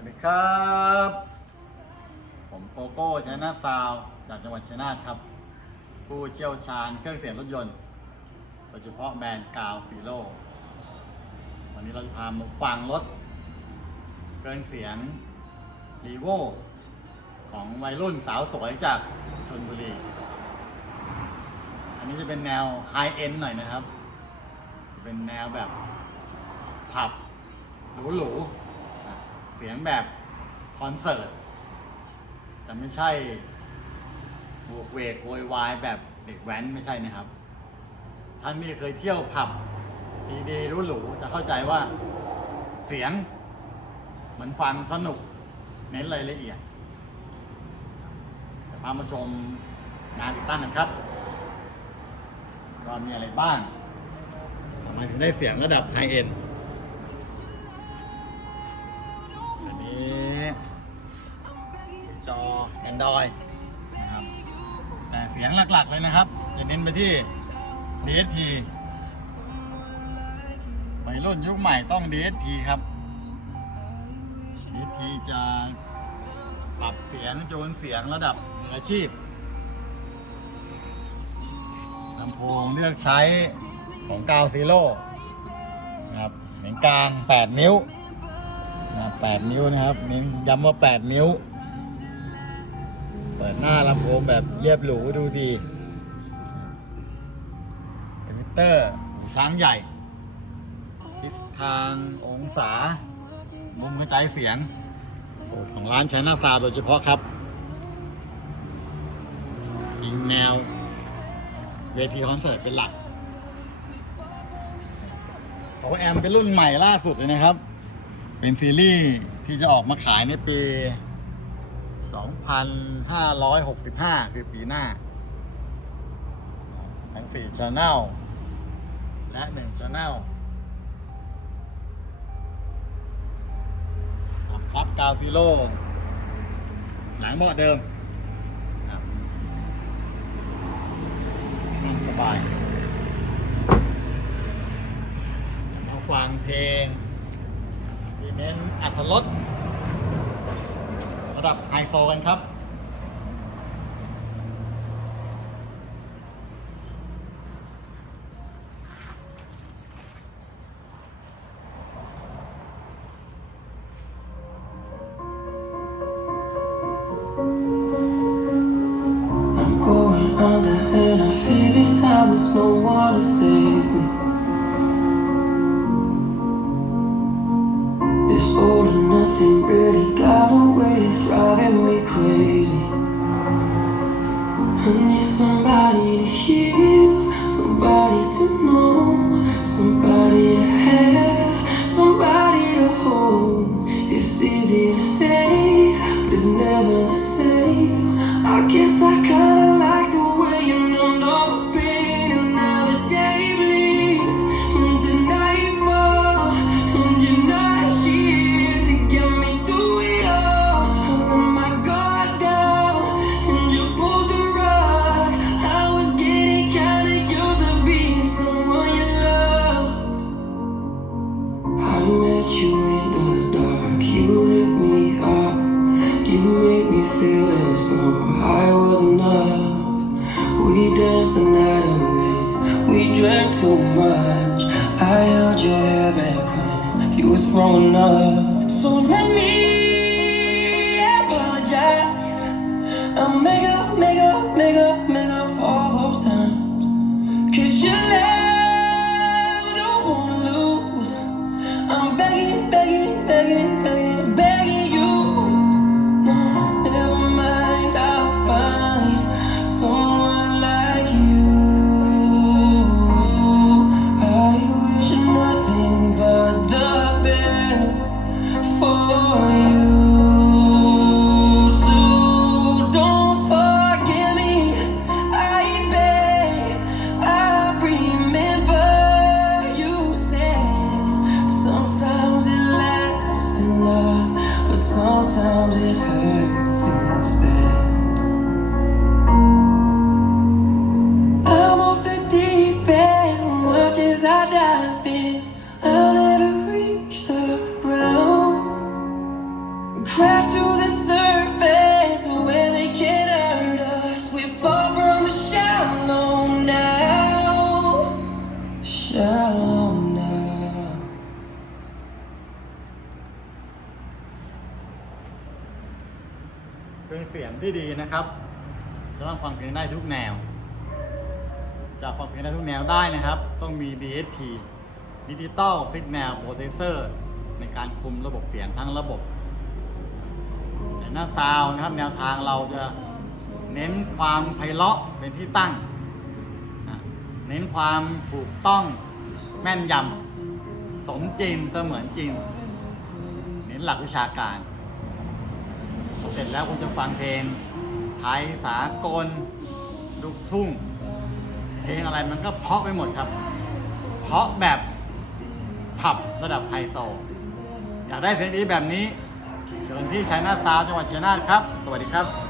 วัสดีครับ ผมโกโก้ชนาทซาวจากจังหวัดชัยนาทครับ ผู้เชี่ยวชาญเครื่องเสียงรถยนต์ โดยเฉพาะแบรนด์กาวฟีโล วันนี้เราจะพามาฟังรถเครื่องเสียงรีโวของวัยรุ่นสาวสวยจากชนบุรี อันนี้จะเป็นแนวไฮเอ็นหน่อยนะครับ จะเป็นแนวแบบผับหรูๆ เสียงแบบคอนเสิร์ตแต่ไม่ใช่บวกเวกโวยวายแบบเด็กแว้นไม่ใช่นะครับ ท่านที่เคยเที่ยวผับดีๆหรูจะเข้าใจว่าเสียงเหมือนฟังสนุกเน้นรายละเอียดพามาชมงานติดตั้งกันครับว่ามีอะไรบ้างทำไมถึงได้เสียงระดับไฮเอ็นอัน Android นะครับแต่เสียงหลักๆเลยนะครับ จะเน้นไปที่ DSP วัยรุ่นยุคใหม่ต้อง DSP ครับ DSP จะปรับเสียงโจนเสียงระดับมืออาชีพลำโพงเลือกใช้ของกาวซีโร่นะครับเสียงกลาง 8 นิ้วนะ8นิ้วนะครับเน้นย้ำว่า 8 นิ้ว เปิดหน้าลำโพงแบบเรียบหรูดูดีคอมพิวเตอร์หูช้างใหญ่ ทิศทางองศา มุมกระจายเสียงสูตรของร้านใช้หน้าซาโดยเฉพาะครับยิงแนว เวทีคอนเสิร์ตเป็นหลักเพราะว่าแอมเป็นรุ่นใหม่ล่าสุดเลยนะครับ เป็นซีรีส์ที่จะออกมาขายในปี 2,565 คือปีหน้า ทั้ง4 Channel และ1 Channel ครับกาวฟิโลหลังเบาะเดิมนั่งสบายมาฟังเพลงที่เน้นอัตรส ดับไฮโซกันครับ growing up. But sometimes it hurts เสียงที่ดีนะครับ จะต้องฟังเพลงได้ทุกแนว จะฟังเพลงได้ทุกแนวได้นะครับ ต้องมี DSP Digital Signal Processor ในการคุมระบบเสียงทั้งระบบแต่หน้าซาวนะครับ แนวทางเราจะเน้นความไพเราะเป็นที่ตั้ง เน้นความถูกต้องแม่นยำสมจริงเสมือนจริง เน้นหลักวิชาการ ร็จแล้วคุณจะฟังเพลงไทยสากลลูกทุ่ง เพลงอะไรมันก็เพาะไปหมดครับ เพาะแบบผับระดับไฮโซอยากได้เพลงดีแบบนี้เชิญที่ชัยนาทซาวจังหวัดชัยนาทครับ สวัสดีครับ